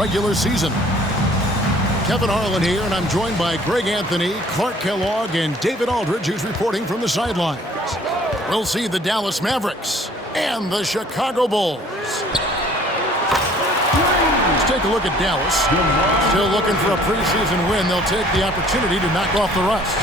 regular season. Kevin Harlan here, and I'm joined by Greg Anthony, Clark Kellogg, and David Aldridge, who's reporting from the sidelines. We'll see the Dallas Mavericks and the Chicago Bulls. Let's take a look at Dallas. Still looking for a preseason win. They'll take the opportunity to knock off the rust.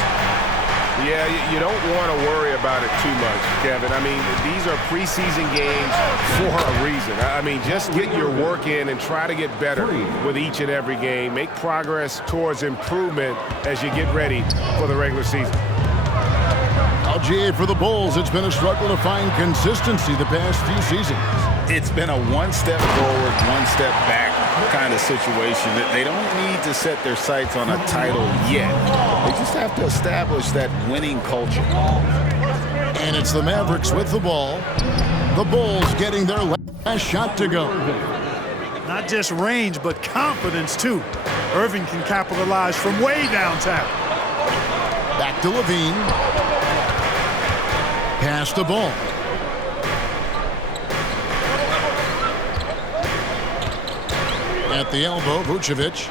Yeah, you don't want to worry about it too much, Kevin. I mean, these are preseason games for a reason. I mean, just get your work in and try to get better with each and every game. Make progress towards improvement as you get ready for the regular season. LGA for the Bulls. It's been a struggle to find consistency the past few seasons. It's been a one step forward, one step back kind of situation. They don't need to set their sights on a title yet. They just have to establish that winning culture. And it's the Mavericks with the ball. The Bulls getting their last shot to go. Not just range, but confidence, too. Irving can capitalize from way downtown. Back to Levine. Pass the ball. At the elbow, Vucevic.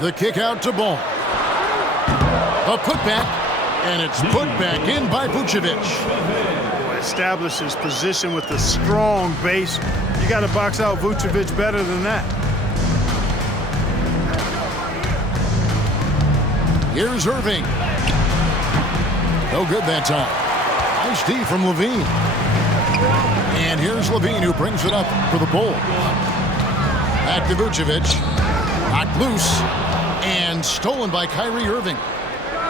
The kick out to Ball. A putback, and it's put back in by Vucevic. Establishes position with a strong base. You got to box out Vucevic better than that. Here's Irving. No good that time. Nice D from Levine. And here's Levine, who brings it up for the Bulls. Back to Vucevic. Knocked loose and stolen by Kyrie Irving.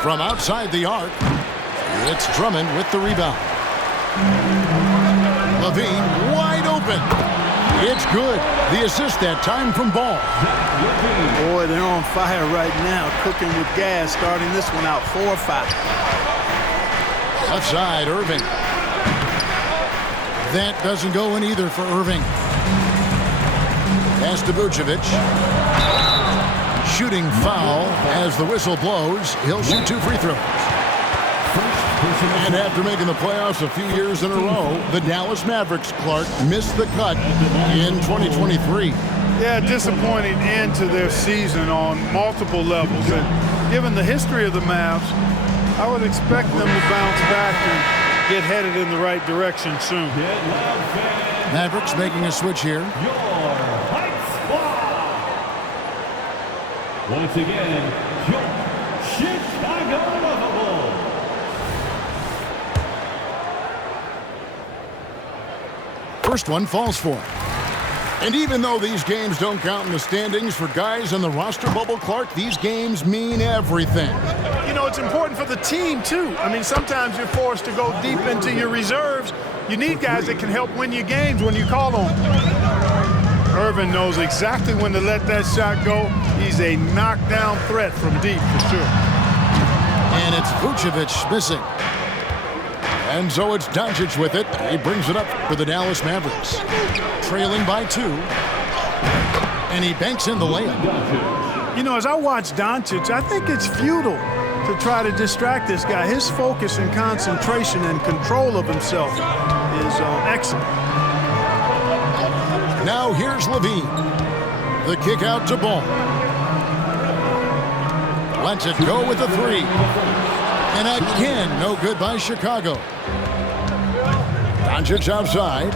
From outside the arc, it's Drummond with the rebound. Levine wide open. It's good. The assist that time from Ball. Boy, they're on fire right now, cooking with gas, starting this one out 4-5. Left side, Irving. That doesn't go in either for Irving. Pass to Vucevic. Shooting foul as the whistle blows. He'll shoot 2 free throws. And after making the playoffs a few years in a row, the Dallas Mavericks, Clark, missed the cut in 2023. Yeah, disappointing end to their season on multiple levels. And given the history of the Mavs, I would expect them to bounce back and get headed in the right direction soon. Mavericks making a switch here. Once again, your Chicago Bulls. First one falls for him. And even though these games don't count in the standings for guys on the roster bubble, Clark, these games mean everything. You know, it's important for the team, too. I mean, sometimes you're forced to go deep into your reserves. You need guys that can help win your games when you call on them. Irving knows exactly when to let that shot go. He's a knockdown threat from deep for sure. And it's Vucevic missing. And so it's Doncic with it. He brings it up for the Dallas Mavericks. Trailing by 2. And he banks in the layup. You know, as I watch Doncic, I think it's futile to try to distract this guy. His focus and concentration and control of himself is excellent. Now here's Levine. The kick out to Ball. Lets it go with the 3. And again, no good by Chicago. Doncic outside.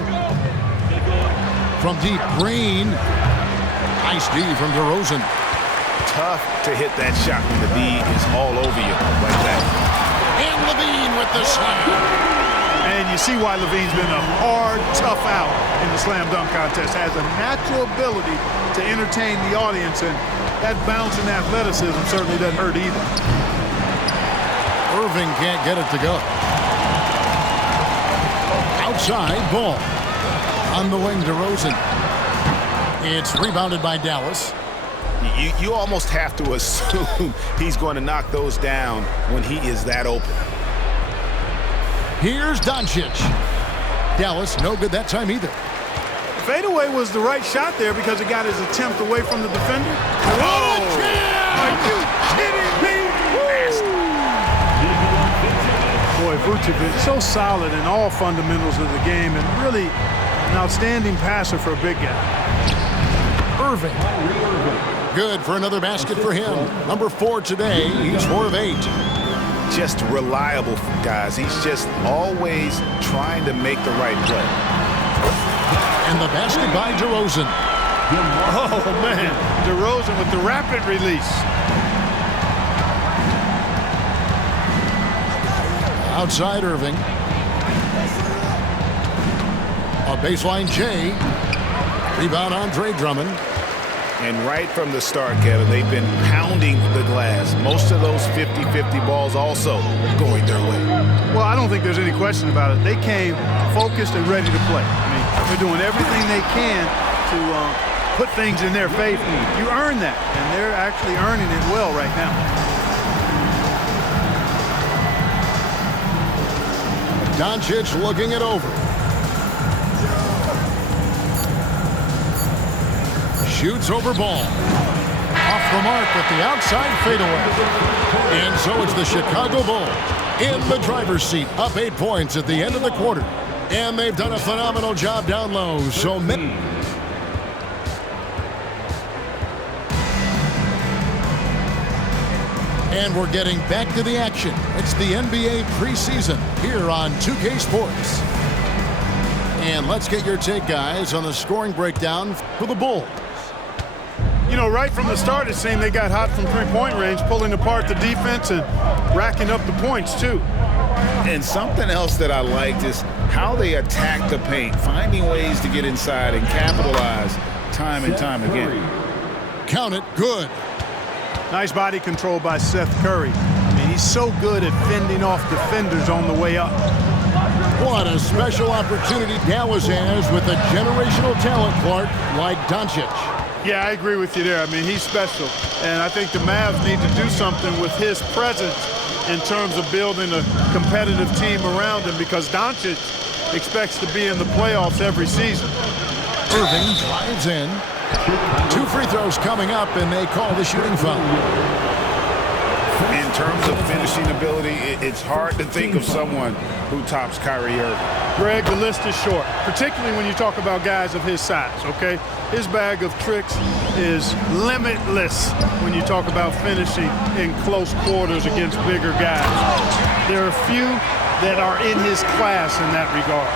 From deep, Green. Nice D from DeRozan. Tough to hit that shot when the D is all over you like that. And Levine with the slam. And you see why Levine's been a hard, tough out in the slam dunk contest. Has a natural ability to entertain the audience, and that bounce and athleticism certainly doesn't hurt either. Irving can't get it to go. Outside, Ball. On the wing, DeRozan. It's rebounded by Dallas. You almost have to assume he's going to knock those down when he is that open. Here's Doncic. Dallas, no good that time either. Fadeaway was the right shot there because it got his attempt away from the defender. Oh! Are you kidding me? Boy, Vucevic, so solid in all fundamentals of the game and really an outstanding passer for a big guy. Irving. Good for another basket for him. Number 4 today. He's 4 of 8. Just reliable, guys. He's just always trying to make the right play. And the basket by DeRozan. Oh, man. DeRozan with the rapid release. Outside Irving. A baseline J. Rebound Andre Drummond. And right from the start, Kevin, they've been pounding the glass. Most of those 50-50 balls also going their way. Well, I don't think there's any question about it. They came focused and ready to play. I mean, they're doing everything they can to put things in their favor. You earn that, and they're actually earning it well right now. Doncic looking it over. Shoots over ball. Off the mark with the outside fadeaway. And so it's the Chicago Bulls in the driver's seat, up 8 points at the end of the quarter. And they've done a phenomenal job down low. So and we're getting back to the action. It's the NBA preseason here on 2K Sports. And let's get your take, guys, on the scoring breakdown for the Bulls. You know, right from the start, it seemed they got hot from three-point range, pulling apart the defense and racking up the points, too. And something else that I liked is how they attack the paint, finding ways to get inside and capitalize time and time again. Count it, good. Nice body control by Seth Curry. I mean, he's so good at fending off defenders on the way up. What a special opportunity Dallas has with a generational talent, Clark, like Doncic. Yeah, I agree with you there. I mean, he's special. And I think the Mavs need to do something with his presence in terms of building a competitive team around him, because Doncic expects to be in the playoffs every season. Irving drives in. 2 free throws coming up, and they call the shooting foul. In terms of finishing ability, it's hard to think of someone who tops Kyrie Irving. Greg, the list is short, particularly when you talk about guys of his size, okay? His bag of tricks is limitless when you talk about finishing in close quarters against bigger guys. There are few that are in his class in that regard.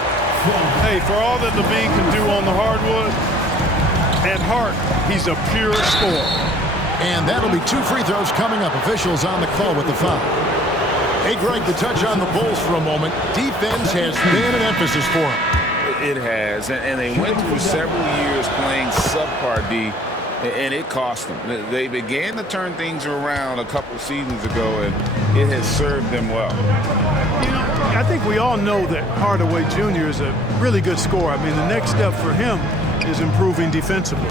Hey, for all that LaVine can do on the hardwood, at heart, he's a pure scorer. And that'll be 2 free throws coming up. Officials on the call with the foul. Hey, Greg, to touch on the Bulls for a moment, defense has been an emphasis for them. It has, and they went through several years playing subpar D, and it cost them. They began to turn things around a couple seasons ago, and it has served them well. You know, I think we all know that Hardaway Jr. is a really good scorer. I mean, the next step for him is improving defensively.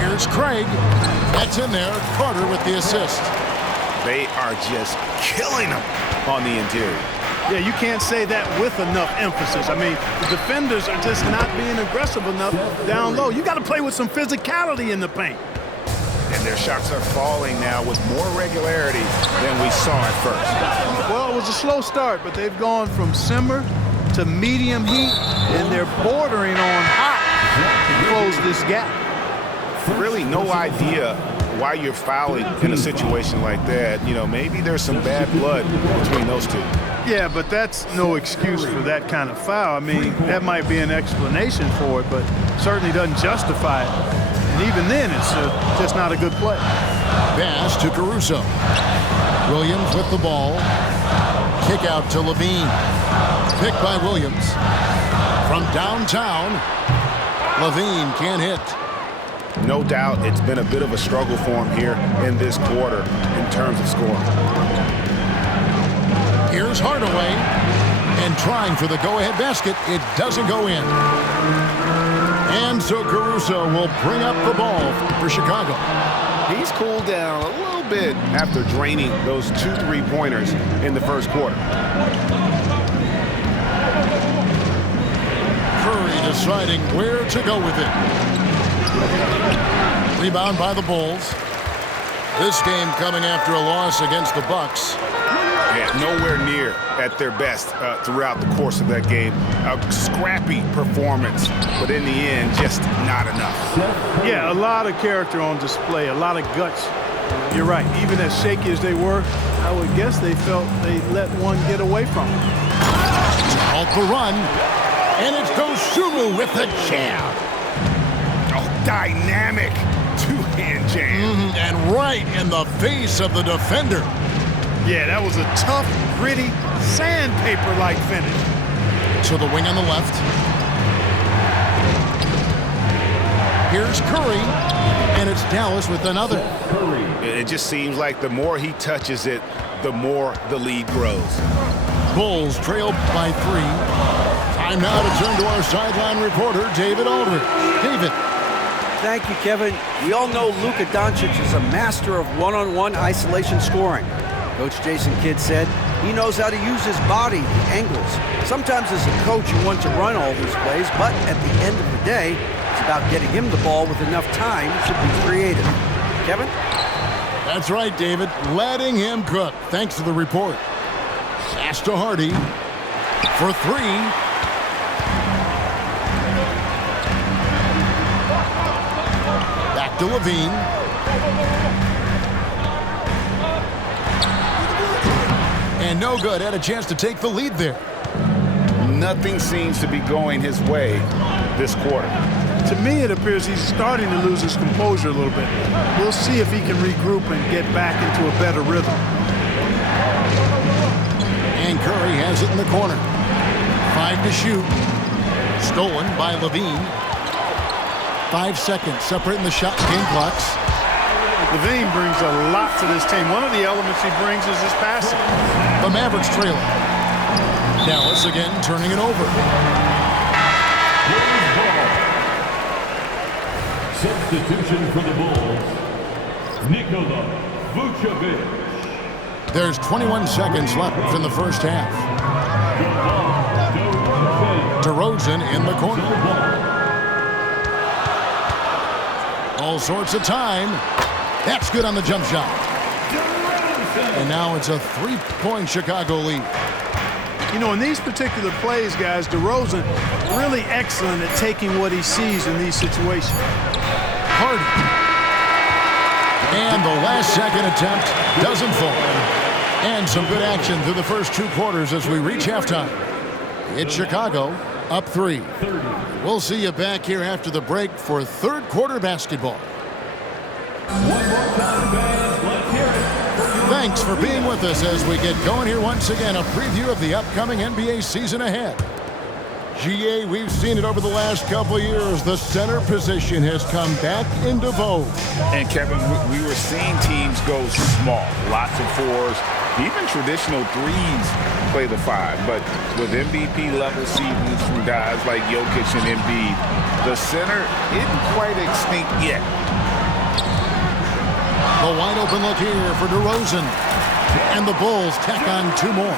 Here's Craig. That's in there. Carter with the assist. They are just killing them on the interior. Yeah, you can't say that with enough emphasis. I mean, the defenders are just not being aggressive enough down low. You got to play with some physicality in the paint. And their shots are falling now with more regularity than we saw at first. Well, it was a slow start, but they've gone from simmer to medium heat, and they're bordering on hot to close this gap. Really no idea why you're fouling in a situation like that. You know, maybe there's some bad blood between those two. Yeah, but that's no excuse for that kind of foul. I mean, that might be an explanation for it, but certainly doesn't justify it. And even then, it's just not a good play. Pass to Caruso. Williams with the ball. Kick out to LaVine. Picked by Williams. From downtown, LaVine can't hit. No doubt it's been a bit of a struggle for him here in this quarter in terms of scoring. Here's Hardaway, and trying for the go-ahead basket. It doesn't go in. And so Caruso will bring up the ball for Chicago. He's cooled down a little bit after draining those 2 3-pointers in the first quarter. Curry deciding where to go with it. Rebound by the Bulls. This game coming after a loss against the Bucks. Man, nowhere near at their best throughout the course of that game. A scrappy performance, but in the end, just not enough. Yeah, a lot of character on display, a lot of guts. You're right. Even as shaky as they were, I would guess they felt they let one get away from them. Halt the run, and it's Dosunmu with the jab. Oh, dynamic two-hand jam. And right in the face of the defender. Yeah, that was a tough, gritty, sandpaper-like finish. To the wing on the left. Here's Curry, and it's Dallas with another. It just seems like the more he touches it, the more the lead grows. Bulls trail by 3. Time now to turn to our sideline reporter, David Aldridge. David. Thank you, Kevin. We all know Luka Doncic is a master of one-on-one isolation scoring. Coach Jason Kidd said he knows how to use his body, the angles. Sometimes as a coach you want to run all these plays, but at the end of the day, it's about getting him the ball with enough time to be creative. Kevin? That's right, David. Letting him cook. Thanks to the report. Pass to Hardy for 3. Back to Levine. And no good. Had a chance to take the lead there. Nothing seems to be going his way this quarter. To me, it appears he's starting to lose his composure a little bit. We'll see if he can regroup and get back into a better rhythm. And Curry has it in the corner. 5 to shoot. Stolen by Levine. 5 seconds separating the shot and game clocks. Levine brings a lot to this team. One of the elements he brings is his passing. The Mavericks trailing. Dallas again turning it over. Substitution for the Bulls, Nikola Vucevic. There's 21 seconds left in the first half. DeRozan in the corner. All sorts of time. That's good on the jump shot. And now it's a 3-point Chicago lead. You know, in these particular plays, guys, DeRozan really excellent at taking what he sees in these situations. Hardy. And the last second attempt doesn't fall. And some good action through the first 2 quarters as we reach halftime. It's Chicago up 3. We'll see you back here after the break for third quarter basketball. One more time, fans. Let's hear it. Thanks for being with us as we get going here once again. A preview of the upcoming NBA season ahead. GA, we've seen it over the last couple of years. The center position has come back into vogue. And Kevin, we were seeing teams go small, lots of 4s, even traditional 3s play the 5. But with MVP level seasons from guys like Jokic and Embiid, the center isn't quite extinct yet. The wide open look here for DeRozan. And the Bulls tack on 2 more.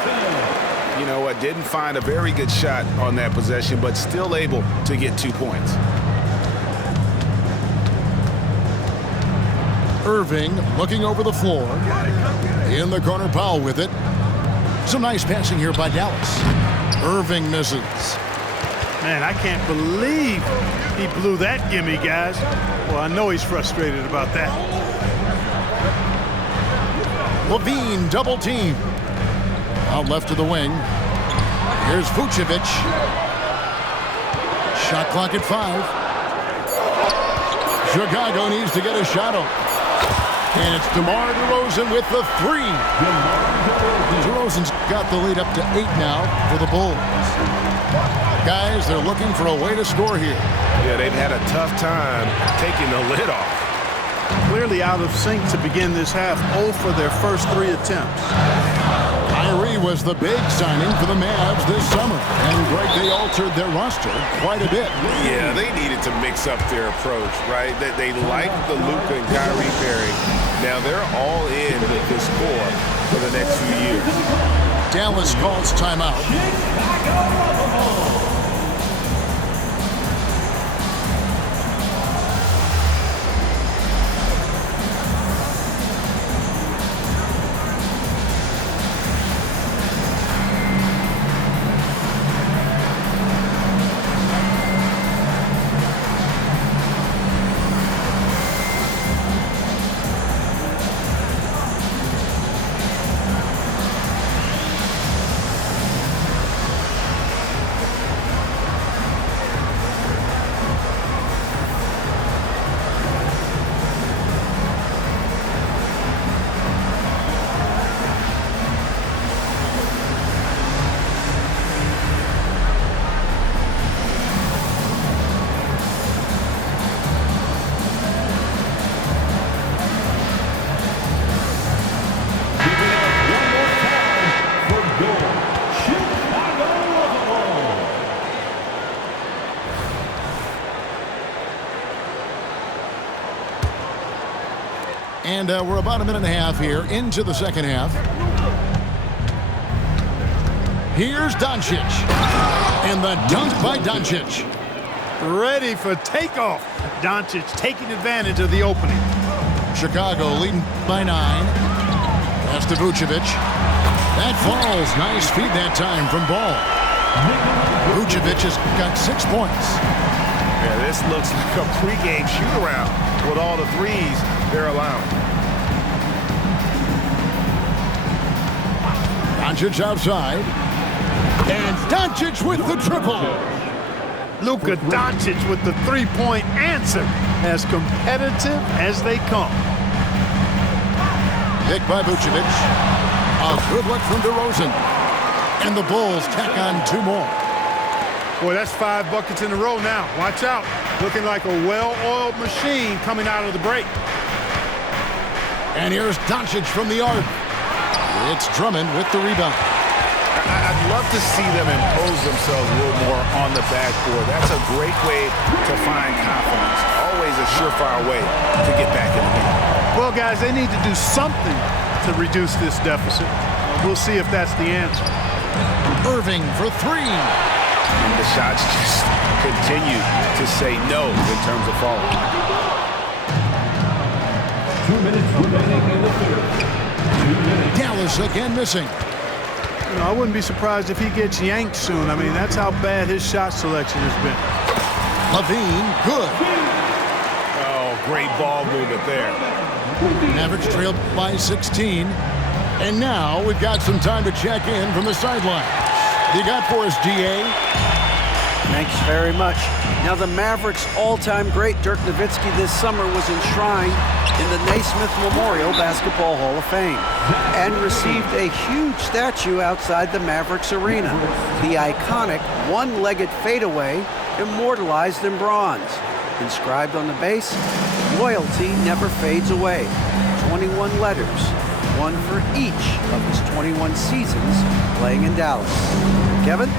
You know what? Didn't find a very good shot on that possession, but still able to get 2 points. Irving looking over the floor. In the corner, Powell with it. Some nice passing here by Dallas. Irving misses. Man, I can't believe he blew that gimme, guys. Well, I know he's frustrated about that. Levine double team. Out left of the wing. Here's Vucevic. Shot clock at 5. Chicago needs to get a shot up. And it's DeMar DeRozan with the 3. DeRozan's got the lead up to 8 now for the Bulls. Guys, they're looking for a way to score here. Yeah, they've had a tough time taking the lid off. Clearly out of sync to begin this half. 0 for their first 3 attempts. Kyrie was the big signing for the Mavs this summer. And, Greg, they altered their roster quite a bit. Yeah, they needed to mix up their approach, right? They like the Luka and Kyrie pairing. Now they're all in with this core for the next few years. Dallas calls timeout. And we're about a minute and a half here into the second half. Here's Doncic. And the dunk by Doncic. Ready for takeoff. Doncic taking advantage of the opening. Chicago leading by 9. That's to Vucevic. That falls. Nice feed that time from Ball. Vucevic has got 6 points. Yeah, this looks like a pregame shoot-around with all the threes they're allowing. Doncic outside. And Doncic with the triple. Luka Doncic with the three-point answer. As competitive as they come. Pick by Vucevic. A good look from DeRozan. And the Bulls tack on 2 more. Boy, that's 5 buckets in a row now. Watch out. Looking like a well-oiled machine coming out of the break. And here's Doncic from the arc. It's Drummond with the rebound. I'd love to see them impose themselves a little more on the backboard. That's a great way to find confidence. Always a surefire way to get back in the game. Well, guys, they need to do something to reduce this deficit. We'll see if that's the answer. Irving for 3. And the shots just continue to say no in terms of falling. 2 minutes remaining in the third. 2 minutes. Dallas again missing. You know, I wouldn't be surprised if he gets yanked soon. I mean, that's how bad his shot selection has been. Levine, good. Oh, great ball movement there. Mavericks trailed by 16. And now we've got some time to check in from the sideline. You got for us, DA? Thanks very much. Now, the Mavericks' all-time great Dirk Nowitzki this summer was enshrined in the Naismith Memorial Basketball Hall of Fame and received a huge statue outside the Mavericks arena. The iconic one-legged fadeaway immortalized in bronze. Inscribed on the base, loyalty never fades away. 21 letters, one for each of his 21 seasons playing in Dallas. Kevin?